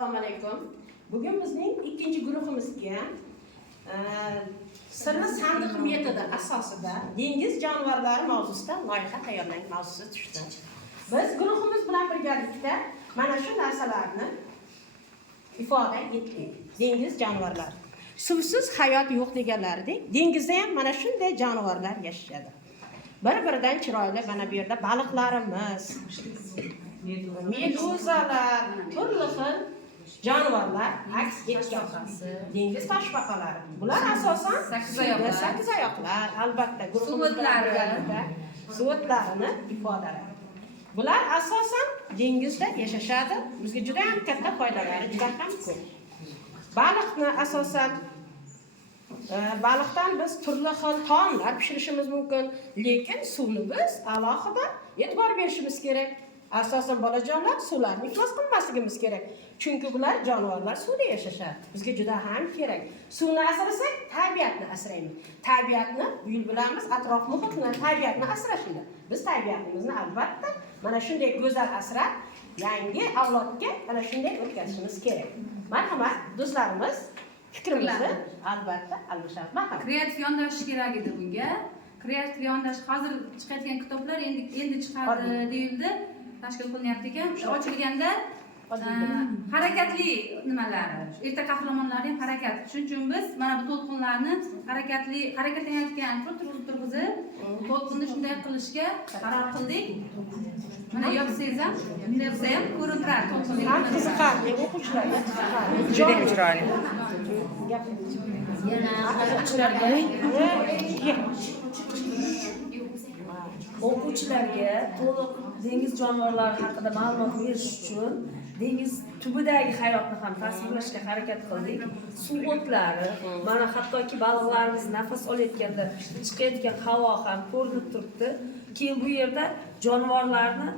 Assalomu alaykum. Bugun bizning ikkinchi guruhimizga sirli sandiq metodi asosida dengiz jonivorlari mavzusida loyiha tayyorlash mavzusi tushdi. Biz guruhimiz bilan birgalikda mana shu narsalarni ifoda etdik. Dengiz jonivorlari. Suvsiz hayot yo'q deganlaridek, dengizda ham mana shunday jonivorlar yashaydi. Bir-biridan chiroyli mana bu yerda baliqlarimiz, meduzalar, turli xil jonivorlar aks etgan dengiz toshbaqalari. Bular asosan sakkizoyoqlar, albatta suvo'tlarini ifodalaydi. Bular asosan dengizda yashashadi. Bizga juda ham katta foydalari juda ham ko'p. Baliqni asosan baliqdan biz turli xil taomlar pishirishimiz mumkin, lekin suvni biz alohida e'tibor berishimiz kerak. Asosan bolajonlar suvlarni iflos qilmasligimiz kerak. Chunki bular jonivorlar suvda yashashadi. Bizga juda ham kerak. Suvni asrasak, tabiatni asraymiz. Tabiatni yil bilamiz, atrof muhitni, tabiatni asrashida. Biz tabiatimizni albatta mana shunday go'zal asrab, yangi avlodga mana shunday o'tkazishimiz kerak. Marhamat, do'stlarimiz, fikrimizni albatta almashamiz. Marhamat. Kreativ yondashish kerak edi bunga. Kreativ yondashish hozir chiqayotgan kitoblar endi chiqadi deyildi. Tashkil qilinyapti ekan. O'sha ochilganda harakatli nimalar, erta qahramonlar ham harakat. Shuning uchun biz mana bu to'lqinlarni harakatlanayotgan turg'izib, to'lqinni shunday qilishga qaror qildik. Mana yopsangiz ham, bunday qilsa ham ko'rinib turadi to'lqinlar. Ham qiziqarli, o'quvchilarga qiziqarli. Juda chiroyli. O'quvchilarga to'liq dengiz jonivorlari haqida ma'lumot berish uchun dengiz tubidagi hayotni ham tasvirlashga harakat qildik. Suv o'tlari, mana hattoki baliqlarimiz nafas olayotganda chiqayotgan havo ham ko'rinib turibdi. Keyin bu yerda jonivorlarni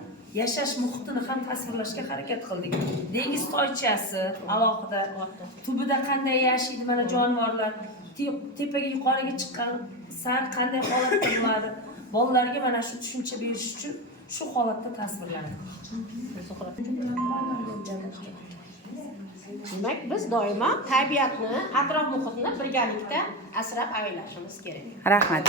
yashash muhitini ham tasvirlashga harakat qildik. Dengiz toychasi alohida, tubida qanday yashaydi mana jonivorlar, tepaga yuqoriga chiqqan sari qanday holatda bo'ladi. Bolalarga mana shu tushuncha berish uchun shu holatda tasvirlanadi. Demak, biz doimo tabiatni, atrof muhitni birgalikda asrab avaylanishimiz kerak. Rahmat.